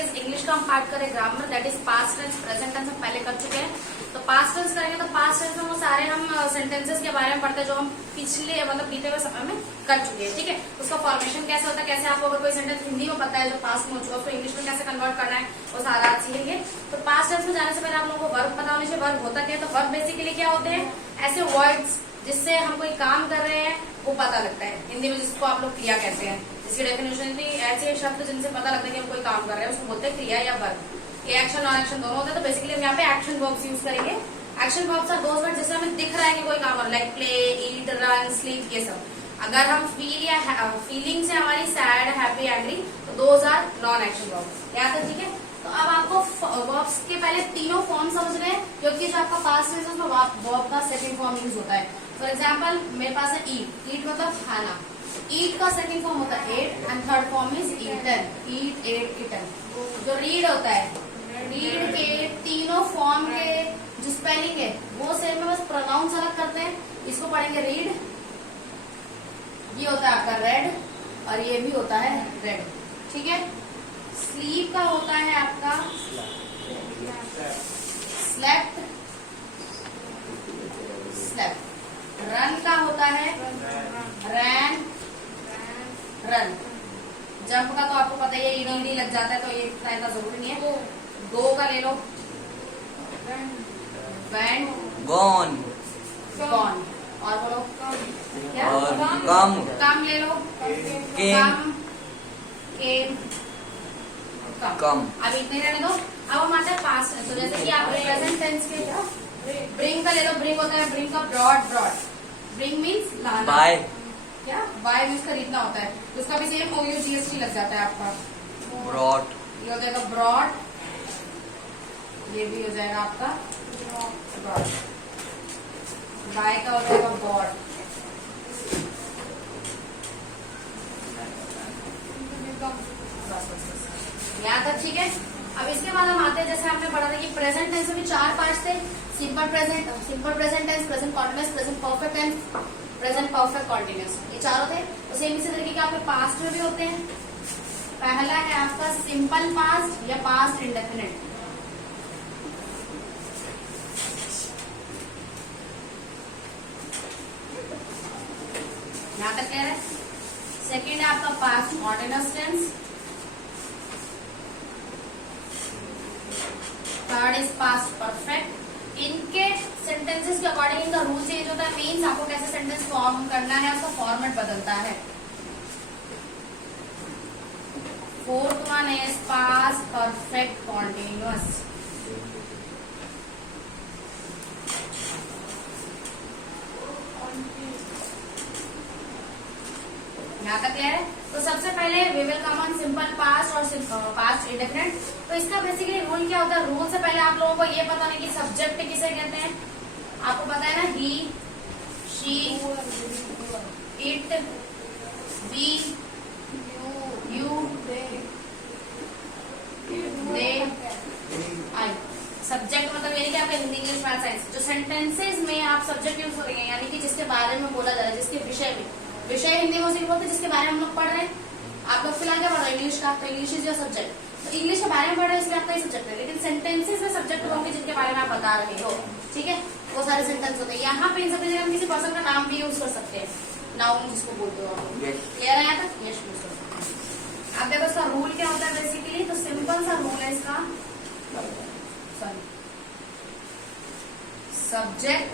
Is English का हम part करें grammar, that is past tense, present tense हम पहले कर चुके हैं। तो पास्ट टेंस करेंगे तो पास्ट टेंस में वो सारे हम सेंटेंसेस के बारे में पढ़ते हैं जो हम पिछले मतलब बीते हुए समय में कर चुके हैं, ठीक है। उसका फॉर्मेशन कैसे होता है, कैसे आपको अगर कोई सेंटेंस हिंदी में पता है जो पास्ट में हो चुका है उसको इंग्लिश में कैसे कन्वर्ट करना है, वो सारा आप सीखेंगे। तो पास्ट टेंस में जाने से पहले आप लोगों को वर्ब पता होना चाहिए। वर्ब होता क्या है, तो वर्ब बेसिकली क्या होते हैं, ऐसे वर्ड्स जिससे हम कोई काम कर रहे हैं वो पता लगता है, हिंदी में जिसको आप लोग क्रिया कहते हैं। इसकी डेफिनेशन भी ऐसे शब्द जिनसे पता लगता है कि हम कोई काम कर रहे हैं उसको बोलते हैं क्रिया या वर्ब। ये एक्शन और एक्शन दोनों होते हैं, तो बेसिकली हम यहाँ पे एक्शन वर्ब्स यूज करेंगे। Action verbs are those word जिससे हमें दिख रहा है कि कोई काम हो रहा है, like play, eat, run, sleep, ये सब। अगर हम फील या फीलिंग से हमारी सैड, हैप्पी, एंग्री, तो those are non action verbs. याद है, ठीक है। तो अब आपको वर्ब्स के पहले तीनों फॉर्म समझ रहे हैं, क्योंकि जो आपका पास्ट टेंस है उसमें वर्ब का सेकंड फॉर्म यूज होता है। फॉर एग्जाम्पल मेरे पास है ईट, ईट मतलब खाना, ईट का सेकंड फॉर्म होता है ate and third form is eaten, eat, ate, eaten. जो रीड होता है, रीड के तीनों फॉर्म के जो स्पेलिंग है वो सेम है, बस प्रोनाउंस अलग करते हैं। इसको पढ़ेंगे रीड, ये होता है आपका रेड और ये भी होता है रेड, ठीक है। स्लीप का होता है आपका स्लेप्ट, स्लेप्ट। रन का होता है रैन, रन। जंप का तो आपको पता ही है, ईडी लग जाता है तो ये इतना जरूरी नहीं है। गो का ले लो, वेंट, गॉन, गॉन। और बोलो क्या, और कम, कम ले लो, केम, केम, कम। अब इतने रहने दो। अब हम आते हैं पास्ट टेंस। तो जैसे कि आप प्रेजेंट टेंस के क्या, ब्रिंग का ले लो, ब्रिंग होता है, ब्रिंग का ब्रॉड, ब्रॉड। ब्रिंग मीन्स लाना, बाय, क्या, बाय मीन्स खरीदना होता है, तो उसका भी सेम OUGST लग जाता है आपका। ब्रॉड, ये हो जाएगा ब्रॉड, ये भी हो जाएगा आपका ब्रॉड। बाय का हो जाएगा बॉड। यहाँ तक ठीक है। अब इसके बाद हम आते हैं, जैसे हमने पढ़ा था कि प्रेजेंट टेंस में भी 4 पार्ट्स थे, simple present tense, present continuous, present perfect tense, present perfect continuous, ये चारों थे। तो सेम इसी तरीके के आपके पास्ट में भी होते हैं। पहला है आपका सिंपल पास्ट या पास्ट इंडेफिनिट। यहाँ तक कह रहे हैं। सेकेंड है आपका past continuous tense. Third is past perfect. इनके सेंटेंसेस के अकॉर्डिंग इनका रूल चेंज होता है, मीन्स आपको कैसे सेंटेंस फॉर्म करना है उसका फॉर्मेट बदलता है। Fourth one is past perfect continuous. यहाँ तक क्लियर है। तो सबसे पहले we will come on simple past और पास्ट इंडेफिनिट। तो इसका बेसिकली रूल क्या होता है, रूल से पहले आप लोगों को ये पता नहीं कि सब्जेक्ट किसे कहते हैं। आपको पता है ना, he, she, it, we, you, they, I. Subject मतलब ये नहीं कि आपका हिंदी, इंग्लिश, मैथ, साइंस। जो सेंटेंसेस में आप सब्जेक्ट यूज करेंगे, यानी कि जिसके बारे में बोला जा रहा है, जिसके विषय में, विषय हिंदी में उसी को बोलते हैं जिसके बारे में हम लोग पढ़ रहे हैं। आप लोग फिलहाल क्या पढ़ रहे हैं, इंग्लिश का, तो इंग्लिश इज योर सब्जेक्ट। तो इंग्लिश के बारे में पढ़ रहे हैं इसलिए आपका ये सब्जेक्ट है। लेकिन सेंटेंसेस में सब्जेक्ट होंगे जिनके बारे में आप बता रहे हो, ठीक है, वो सारे सेंटेंस होते हैं। यहाँ पे इन सब जगह हम किसी पर्सन का नाम भी यूज कर सकते हैं, नाउन जिसको बोलते हो आप। क्लियर है यहाँ तक? यस यूज कर सकते हैं। अब देखो इसका रूल क्या होता है बेसिकली। तो सिंपल सा रूल है इसका, सॉरी, सब्जेक्ट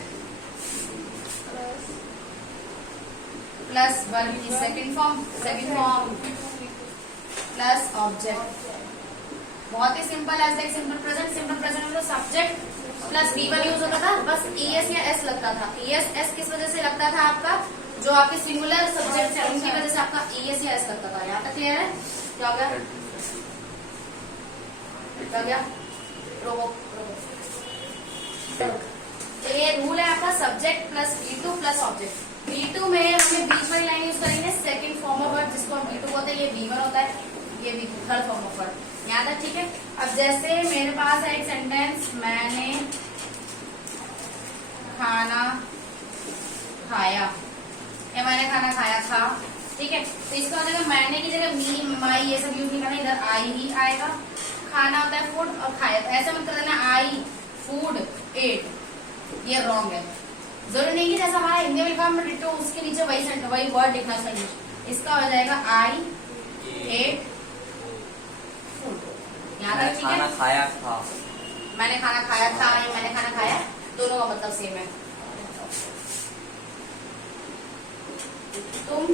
प्लस वर्ब की सेकंड फॉर्म प्लस ऑब्जेक्ट। बहुत ही सिंपल है। लाइक सिंपल प्रेजेंट में तो सब्जेक्ट प्लस V1 यूज होता था, बस ES या S लगता था। ES S किस वजह से लगता था, आपका जो आपके सिंगुलर सब्जेक्ट है उनकी वजह से आपका ES या S लगता था। यहाँ तक क्लियर है? क्या हो गया, क्या गया, तो ये रूल है आपका subject plus V2 plus object. V2 में हमें बीच वाली लाइन यूज करेंगे सेकंड फॉर्म ऑफ वर्ड, जिसको हम V2 बोलते हैं। ये V1 होता है, ये V2 third form of word. याद है, ठीक है। अब जैसे मेरे पास है एक सेंटेंस, मैंने खाना खाया, या मैंने खाना खाया था, ठीक है। तो इसका हो जाएगा मैंने की जगह मी, माई ये सब यूज नहीं करना, इधर आई ही आएगा। खाना होता है फूड और खाया, तो ऐसे मत कर देना आई फूड एट, ये रॉन्ग है। जरूरी नहीं कि जैसा हमारा हिंदी में लिखा हम डिटो उसके नीचे वही वर्ड लिखना चाहिए। इसका हो जाएगा आई एट फूड। यहाँ तक ठीक है। खाना खाया था, मैंने खाना खाया था या मैंने खाना खाया, दोनों का मतलब सेम है। तुम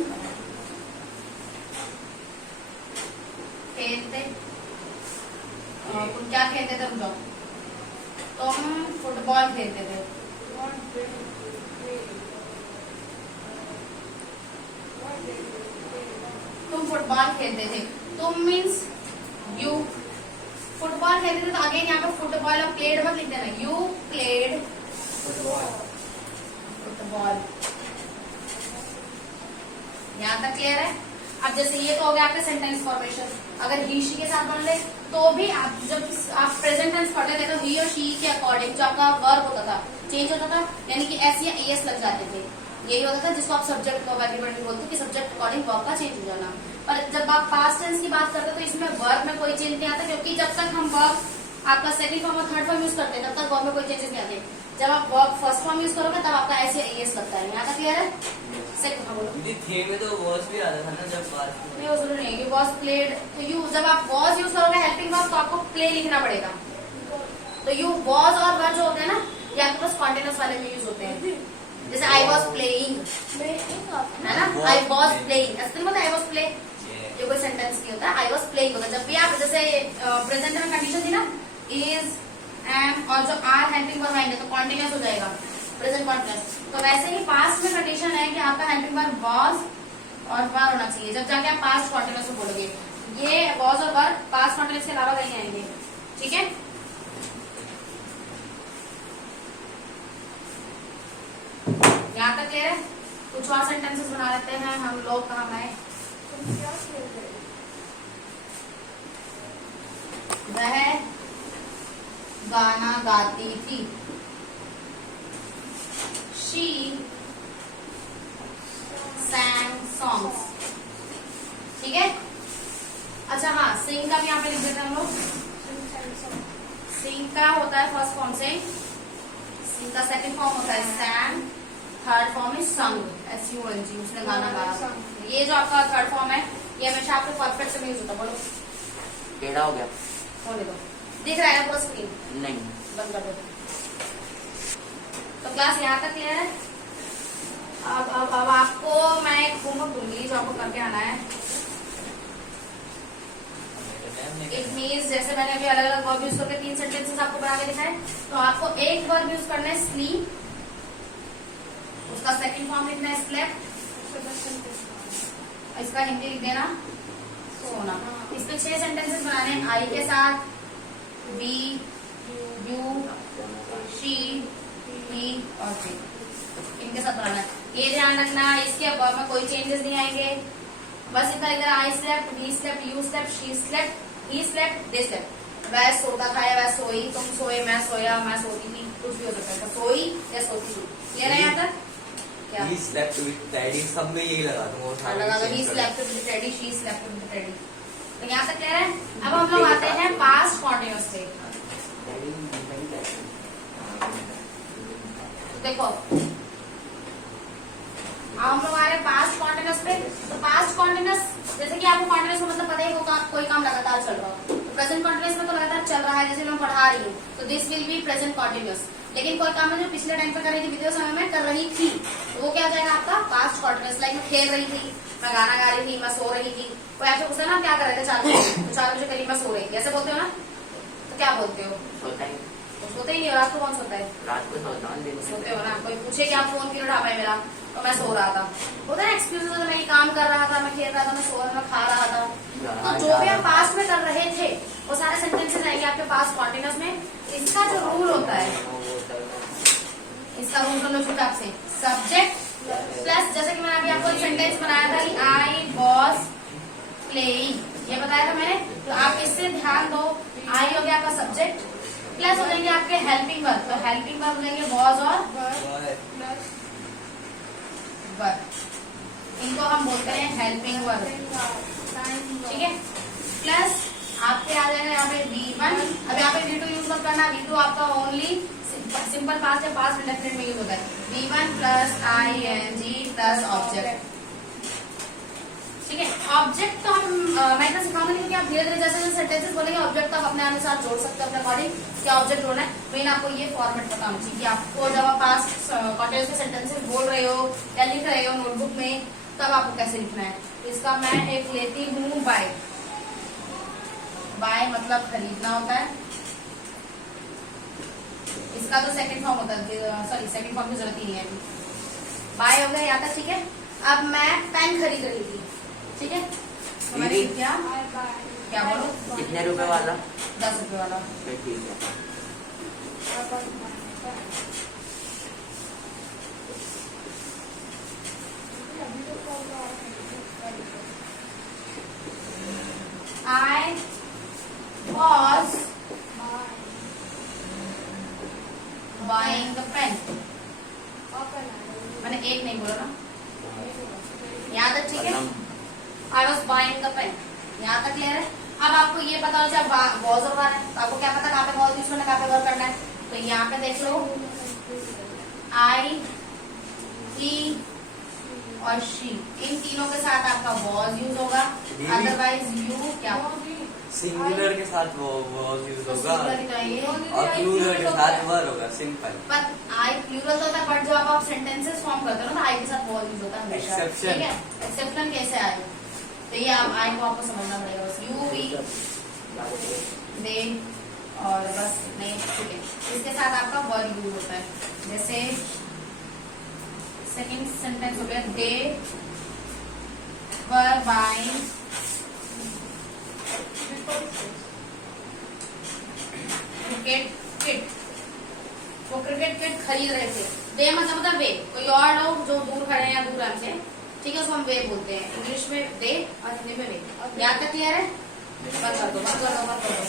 खेलते, तुम क्या खेलते थे? तुम फुटबॉल खेलते थे। तुम फुटबॉल खेलते थे। तुम मीन्स यू फुटबॉल खेलते थे, तो अगेन यहाँ पे फुटबॉल और प्लेड मत लिख देना, यू प्लेड फुटबॉल। यहाँ तक क्लियर है। अब जैसे ये तो हो गया आपका सेंटेंस फॉर्मेशन। अगर ही शी के साथ बन ले तो भी आप जब आप प्रेजेंट टेंस पढ़ते थे तो ही और शी के अकॉर्डिंग जो आपका वर्ब होता था चेंज होता था, यानी कि एस या एस लग जाते थे। यही होता था जिसको आप सब्जेक्ट वर्ब एग्रीमेंट भी बोलते हैं कि सब्जेक्ट अकॉर्डिंग वर्ब का चेंज हो जाना। पर जब आप पास्ट टेंस की बात करते तो इसमें वर्ब में कोई चेंज नहीं आता, क्योंकि जब तक हम वर्ब आपका सेकंड फॉर्म और थर्ड फॉर्म यूज करते हैं तब तक वर्ब में कोई चेंजेस नहीं आते। जब आप वर्ब फर्स्ट फॉर्म यूज करोगे तब आपका एस या एस लगता है। यहाँ तक क्लियर है। सेकंड फॉर्म बोलो। दीदी थे में तो वॉज भी आता था ना जब बात नहीं, वो जरूरी नहीं है। वॉज प्लेड, तो यू जब आप वॉज यूज करोगे हेल्पिंग वर्ब तो आपको प्ले लिखना पड़ेगा। तो यू वॉज और वर जो होते हैं ना ये आपके पास कॉन्टिन्यूस वाले में यूज होते हैं। जैसे आई वॉज प्लेइंग है ना, आई वॉज प्लेइंग, ऐसे मतलब आई वॉज प्ले, ये कोई सेंटेंस नहीं होता, आई वॉज प्लेइंग होता है। जब भी आप जैसे प्रेजेंट में कंडीशन थी ना इज एम और जो आर हेल्पिंग वर्ब आएंगे तो कॉन्टिन्यूस हो जाएगा, प्रेजेंट कॉन्टिन्यूस। तो वैसे ही पास्ट में कंडीशन है कि आपका हेल्पिंग वर्ब वॉज और वर होना चाहिए जब जाके आप पास्ट कॉन्टिन्यूस में बोलोगे। ये वॉज और वर पास्ट कॉन्टिन्यूस के अलावा कहीं आएंगे, ठीक है। यहाँ तक क्लियर है। कुछ और सेंटेंसेस बना लेते हैं हम लोग। कहाँ आए? वह गाना गाती थी। शी sang songs, ठीक है। अच्छा हाँ, सिंग का भी यहाँ पे लिख देते हैं हम लोग। सिंग का होता है फर्स्ट फॉर्म से, सिंग का सेकंड फॉर्म होता है sang, थर्ड फॉर्म है sung, SUNG, उसने गाना गाया। ये जो आपका थर्ड फॉर्म है ये हमेशा आपको परफेक्ट में यूज होता है। बोलो टेढ़ा हो गया, होने दो, दिख रहा है पूरा स्क्रीन, नहीं बंद कर दो। तो क्लास यहाँ तक क्लियर है। अब आपको मैं एक होमवर्क दूंगी जो आपको करके आना है। इट मीन्स जैसे मैंने अभी अलग अलग वर्ब यूज करके 3 सेंटेंसेस आपको बना के दिखाए, तो आपको एक वर्ब यूज करना है स्लीप, उसका सेकंड फॉर्म लिखना है स्लेप्ट, इसका हिंदी लिख देना सोना। इस पे 6 सेंटेंसेस बनाने हैं आई के साथ, बी, यू, शी, ही और शी, इनके साथ बनाना है। ये ध्यान रखना इसके वर्ब में कोई चेंजेस नहीं आएंगे, बस इतना इधर I slept, we slept, you slept, she slept, he slept, they slept. वह सोता था या वह सोई, तुम सोए, मैं सोया, मैं सोती थी, कुछ भी हो सकता है, सोई या सोती थी। क्लियर है यहाँ तक? क्या he slept with daddy, सब में यही लगा दूंगा। लगा दो, he slept with daddy, she slept with daddy। तो यहाँ तक क्लियर है। अब हम लोग आते हैं पास्ट कॉन्टिन्यूअस पे। देखो हम लोग आ रहे हैं पास्ट कॉन्टिन्यूअस पे। तो पास्ट कॉन्टिन्यूअस जैसे कि आपको कॉन्टिन्यूअस का मतलब पता ही कोई काम लगातार चल रहा हो, तो प्रेजेंट कॉन्टिन्यूअस में तो लगातार चल रहा है, जैसे मैं पढ़ा रही हूँ तो this will be present continuous. लेकिन कोई काम है जो पिछले टाइम पे कर रही थी, बीते समय में कर रही थी, तो वो क्या हो जाएगा आपका पास्ट कॉन्टिन्यूअस। लाइक मैं खेल रही थी, मैं गाना गा रही थी, मैं सो रही थी। कोई आपसे पूछा ना क्या कर रहे थे 4 बजे, तो 4 बजे करीब मैं सो रही थी, ऐसे बोलते हो ना, तो क्या बोलते हो? तो सोते ही नहीं हो, रात को कौन सोता है? रात को सोते हो ना। कोई पूछे कि आप फोन क्यों उठा पाए मेरा, तो मैं सो रहा था, होता है एक्सक्यूज, मैं ये काम कर रहा था, मैं खेल रहा था, मैं सो रहा था, मैं खा रहा था। तो जो भी आप पास्ट में कर रहे थे वो सारे सेंटेंसेस आएंगे आपके पास कॉन्टिन्यूअस में। इसका जो रूल होता है, इसका रूल समझो चुका आपसे, सब्जेक्ट प्लस, जैसे कि मैंने अभी आपको एक सेंटेंस बनाया था कि आई वॉज प्लेइंग, ये बताया था मैंने। तो आप इससे ध्यान दो, आई हो गया आपका सब्जेक्ट, प्लस हो जाएंगे आपके हेल्पिंग वर्ब, तो हेल्पिंग वर्ब हो जाएंगे वॉज और वर्ब, इनको हम बोलते हैं हेल्पिंग वर्ब, ठीक है। प्लस आपके आ जाएगा यहाँ पे बी V1। अब यहाँ पे V2 यूज मत करना, V2 आपका ओनली सिंपल पास्ट या पास्ट इंडेफिनिट में यूज होता है। V1 plus ing plus object, ठीक है। ऑब्जेक्ट तो मैं इतना सिखाऊंगी नहीं, क्योंकि आप धीरे धीरे जैसे जैसे सेंटेंसेस बोलेंगे ऑब्जेक्ट तो आप अपने अनुसार जोड़ सकते हो अपने अकॉर्डिंग क्या ऑब्जेक्ट जोड़ना है। मेन आपको ये फॉर्मेट पता होना चाहिए कि आपको जब आप पास्ट कॉन्टिन्यूअस के सेंटेंसेस बोल रहे हो या लिख रहे हो नोटबुक में, तब आपको कैसे लिखना है। इसका मैं एक लेती हूँ बाय। बाय मतलब खरीदना होता है। इसका तो सेकंड फॉर्म होता है, सॉरी सेकंड फॉर्म की जरूरत ही नहीं है। बाय हो गया यहाँ तक, ठीक है। अब मैं पेन खरीद रही थी, ठीक है। तो मैंने क्या बोलो, कितने रुपए वाला? 10 रुपए वाला। फिर ठीक है। I was buying the pen। मैंने एक नहीं बोला ना, यहाँ तक ठीक है। I was buying the pen, यहाँ तक क्लियर है। अब आपको ये पता हो जब वॉज हो रहा है तो आपको क्या पता कहाँ पे वॉज यूज करना, कहाँ पे वर्क करना है। तो यहाँ पे देख लो I, he और she, इन तीनों के साथ आपका वॉज यूज होगा। अदरवाइज यू क्या सिंगुलर के साथ वो यूज होगा चाहिए और प्लूरल के साथ वर होगा, सिंपल। पर आई प्लूरल तो होता है, बट जो आप सेंटेंसेस फॉर्म करते हो ना, आई के साथ वॉज यूज होता है हमेशा, Exception। ठीक है। एक्सेप्शन कैसे आए, तो ये आप आई को आपको समझना पड़ेगा बस। यू, वी, दे और बस नहीं, ठीक है। इसके साथ आपका वर्ड यूज होता है। जैसे सेकंड सेंटेंस हो गया, दे वर बाइंग क्रिकेट किट, वो क्रिकेट किट खरीद रहे थे। दे मतलब होता है वे, कोई और लोग जो दूर खड़े हैं या दूर हमसे, ठीक है, उसको हम वे बोलते हैं। इंग्लिश में दे और हिंदी में वे। याद तक क्लियर है? बंद कर दो, बंद कर दो, बंद कर दो।